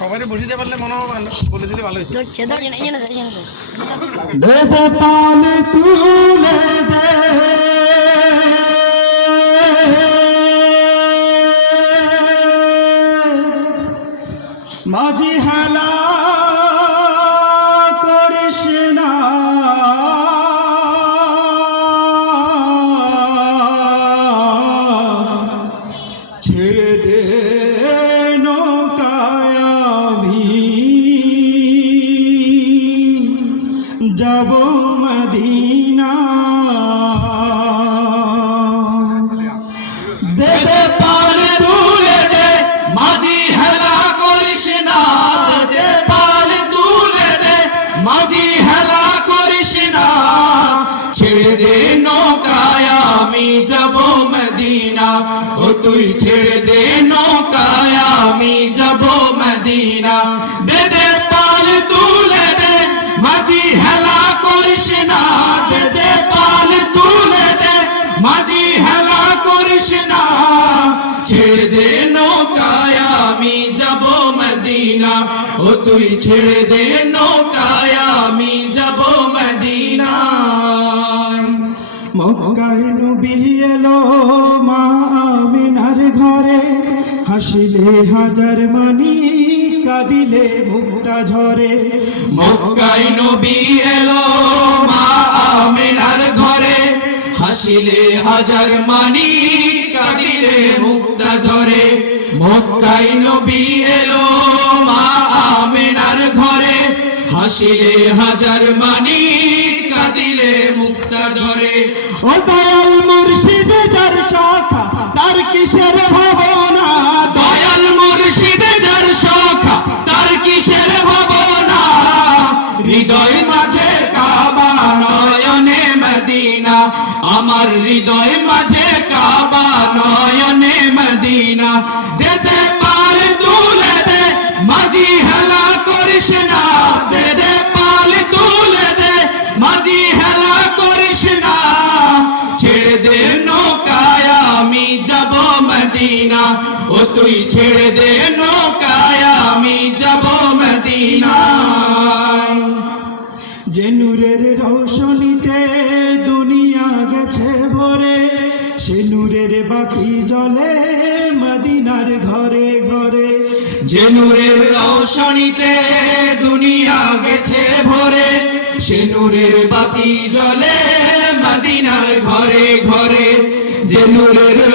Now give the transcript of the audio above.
সবাই বসিতে পারলে মনে হয় ভালো বলে দিলে ভালো হতো ধরছে ধর এখানে ধর এখানে ধর পালে তুলে দে। মাঝি হেলা ছেড়ে দে। যাব মদিনা। দে দে পাল তুলে দে, মাঝি হেলা করিস না। দে পাল তুলে দে, মাঝি হেলা করিস না। ছেড়ে দে নৌকায়, আমি যাব মদিনা। ও তুই ছেড়ে দে নৌকায়, আমি যাব মদিনা। দে দে পাল তুলে দে, মাঝি হেলা তুই ছেড়ে দে আমি যাব নবী এলো মা আমিনার ঘরে। হাসিলে হাজার মানি, কাঁদিলে মুক্তা ঝরে। মক্কায় নবী এলো হাজার মানি কাদিলে মুক্তা ঝরে। মক্কাই নবী এলো মা আমেনার ঘরে। হাসিলে হাজার মানি কাদিলে মুক্তা ঝরে। আমার হৃদয় মাঝে কাবা নয়নে মদিনা। দে দে পার তুলে দে, মাঝি হেলা করিস না। দে পাল তুলে দে, মাঝি হেলা করিস না। ছেড়ে দে নৌকায়, আমি যাব মদিনা। ও তুই ছেড়ে দে নৌকায় সে নূরের বাতি জলে মদিনার ঘরে ঘরে। যে নূরের দুনিয়া গেছে ভরে, সে নূরের বাতি জলে মদিনার ঘরে ঘরে। যে নূরের